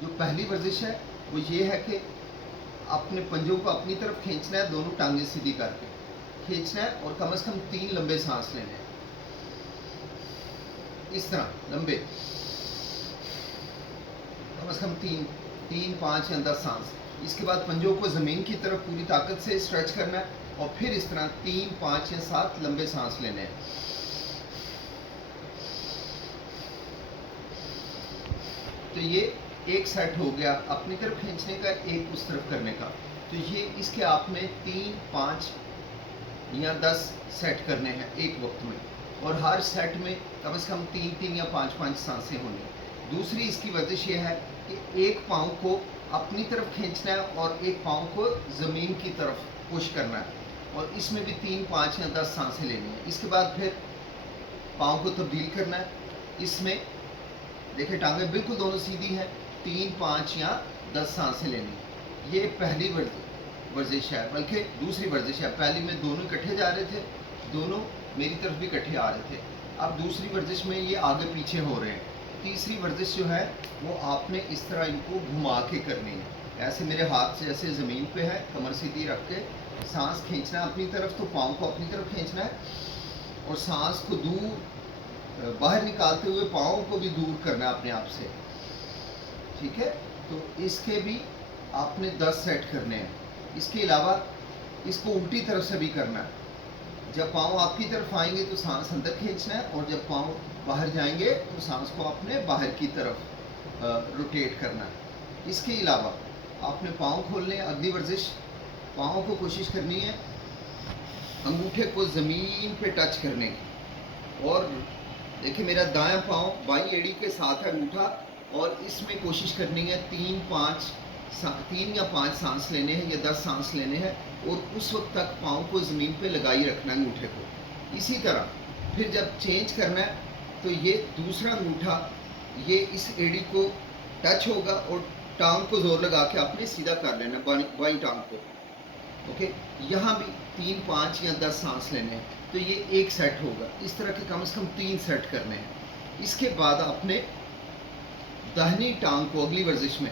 जो पहली वर्जिश है वो ये है कि अपने पंजों को अपनी तरफ खींचना है, दोनों टांगें सीधी करके खींचना है और कम से कम 3 लंबे सांस लेने हैं, इस तरह लंबे, कम से कम 3, 5 या 10 सांस। इसके बाद पंजों को ज़मीन की तरफ पूरी ताकत से स्ट्रेच करना है और फिर इस तरह 3, 5 या 7 लंबे सांस लेने हैं। तो ये एक सेट हो गया अपनी तरफ खींचने का, एक उस तरफ करने का। तो ये इसके आपने 3, 5 या 10 सेट करने हैं एक वक्त में, और हर सेट में कम से कम 3 या 5 सांसें होंगी। दूसरी इसकी वर्जिश ये है कि एक पाँव को अपनी तरफ खींचना है और एक पाँव को ज़मीन की तरफ पुश करना है, और इसमें भी 3, 5 या 10 सांसें लेनी है। इसके बाद फिर पाँव को तब्दील करना है। इसमें देखिए टांगें बिल्कुल दोनों सीधी हैं, 3, 5 या 10 सांसें लेनी है। ये पहली वर्जिश है, बल्कि दूसरी वर्जिश है। पहली में दोनों इकट्ठे जा रहे थे, दोनों मेरी तरफ भी इकट्ठे आ रहे थे। अब दूसरी वर्जिश में ये आगे पीछे हो रहे हैं। तीसरी वर्जिश जो है वो आपने इस तरह इनको घुमा के करनी है। ऐसे मेरे हाथ जैसे ज़मीन पे है, कमर सीधी रख के सांस खींचना है अपनी तरफ, तो पाँव को अपनी तरफ खींचना है और सांस को दूर बाहर निकालते हुए पाँव को भी दूर करना है अपने आप से। ठीक है, तो इसके भी आपने 10 सेट करने हैं। इसके अलावा इसको उल्टी तरफ से भी करना है। जब पाँव आपकी तरफ आएंगे तो सांस अंदर खींचना है, और जब पाँव बाहर जाएंगे तो सांस को आपने बाहर की तरफ रोटेट करना है। इसके अलावा आपने पाँव खोलने, अगली वर्जिश, पाँव को कोशिश करनी है अंगूठे को ज़मीन पे टच करने की। और देखिए मेरा दायां पाँव बाईं एड़ी के साथ है अंगूठा, और इसमें कोशिश करनी है 3 या 5 सांस लेने हैं या 10 सांस लेने हैं, और उस वक्त तक पाँव को ज़मीन पे लगाई रखना है अंगूठे को। इसी तरह फिर जब चेंज करना है तो ये दूसरा अंगूठा ये इस एड़ी को टच होगा और टांग को ज़ोर लगा के आपने सीधा कर लेना बाईं टांग को। ओके, यहाँ भी 3, 5 या 10 सांस लेने हैं, तो ये एक सेट होगा। इस तरह के कम से कम 3 सेट करने हैं। इसके बाद आपने दाहिनी टांग को अगली वर्जिश में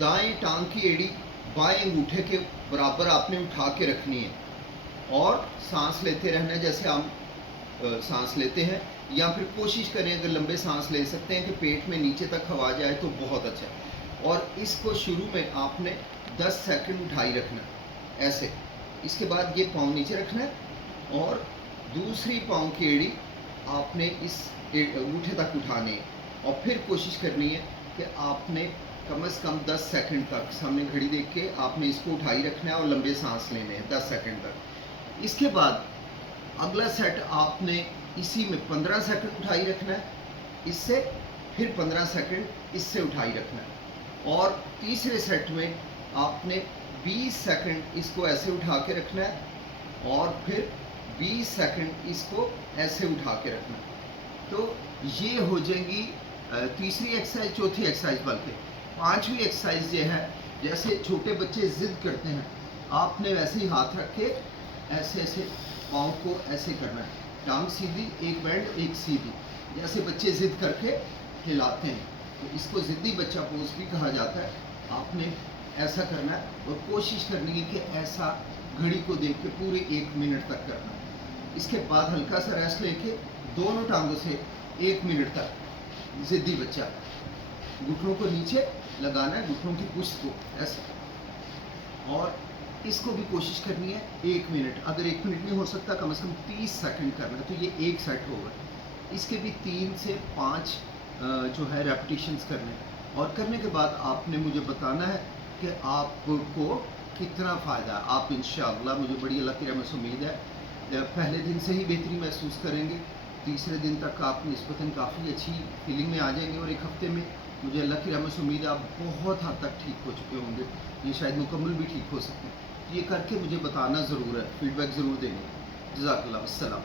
दाएं टांग की एड़ी बाएं अंगूठे के बराबर आपने उठा के रखनी है, और सांस लेते रहना है जैसे हम सांस लेते हैं, या फिर कोशिश करें अगर लंबे सांस ले सकते हैं कि पेट में नीचे तक हवा जाए तो बहुत अच्छा है। और इसको शुरू में आपने 10 सेकंड उठाई रखना है ऐसे। इसके बाद ये पाँव नीचे रखना है और दूसरी पाँव की एड़ी आपने इस अंगूठे तक उठानी है, और फिर कोशिश करनी है कि आपने कम से कम 10 सेकंड तक सामने घड़ी देख के आपने इसको उठाई रखना है और लंबे सांस लेने हैं 10 सेकंड तक। इसके बाद अगला सेट आपने इसी में 15 सेकंड उठाई रखना है इससे, फिर 15 सेकंड इससे उठाई रखना है, और तीसरे सेट में आपने 20 सेकंड इसको ऐसे उठा के रखना है, और फिर 20 सेकंड इसको ऐसे उठा के रखना है। तो ये हो जाएगी तीसरी एक्सरसाइज। चौथी एक्सरसाइज बल्कि पांचवी एक्सरसाइज ये है, जैसे छोटे बच्चे जिद करते हैं, आपने वैसे ही हाथ रख के ऐसे ऐसे पाँव को ऐसे करना है, टांग सीधी, एक बैंड एक सीधी, जैसे बच्चे जिद करके हिलाते हैं, तो इसको ज़िद्दी बच्चा पोज भी कहा जाता है। आपने ऐसा करना है और कोशिश करनी है कि ऐसा घड़ी को देख के पूरे 1 मिनट तक करना है। इसके बाद हल्का सा रेस्ट लेके दोनों टांगों से 1 मिनट तक ज़िद्दी बच्चा घुटनों को नीचे लगाना है, घुटनों की पुश्त को ऐसे, और इसको भी कोशिश करनी है 1 मिनट। अगर 1 मिनट नहीं हो सकता कम से कम 30 सेकंड करना है, तो ये एक सेट होगा। इसके भी 3 से 5 जो है रेपिटेशंस करने हैं, और करने के बाद आपने मुझे बताना है कि आपको कितना फ़ायदा है। आप इंशाअल्लाह, मुझे बड़ी अल्लाह की रहमत से उम्मीद है, पहले दिन से ही बेहतरी महसूस करेंगे। तीसरे दिन तक आप निस्बतन काफ़ी अच्छी फीलिंग में आ जाएंगे, और 1 हफ़्ते में मुझे अल्लाह की रहमत से उम्मीद है आप बहुत हद तक ठीक हो चुके होंगे, ये शायद मुकम्मल भी ठीक हो सकते हैं। ये करके मुझे बताना ज़रूर है, फीडबैक ज़रूर देंगे। जज़ाकल्लाह, अस्सलाम।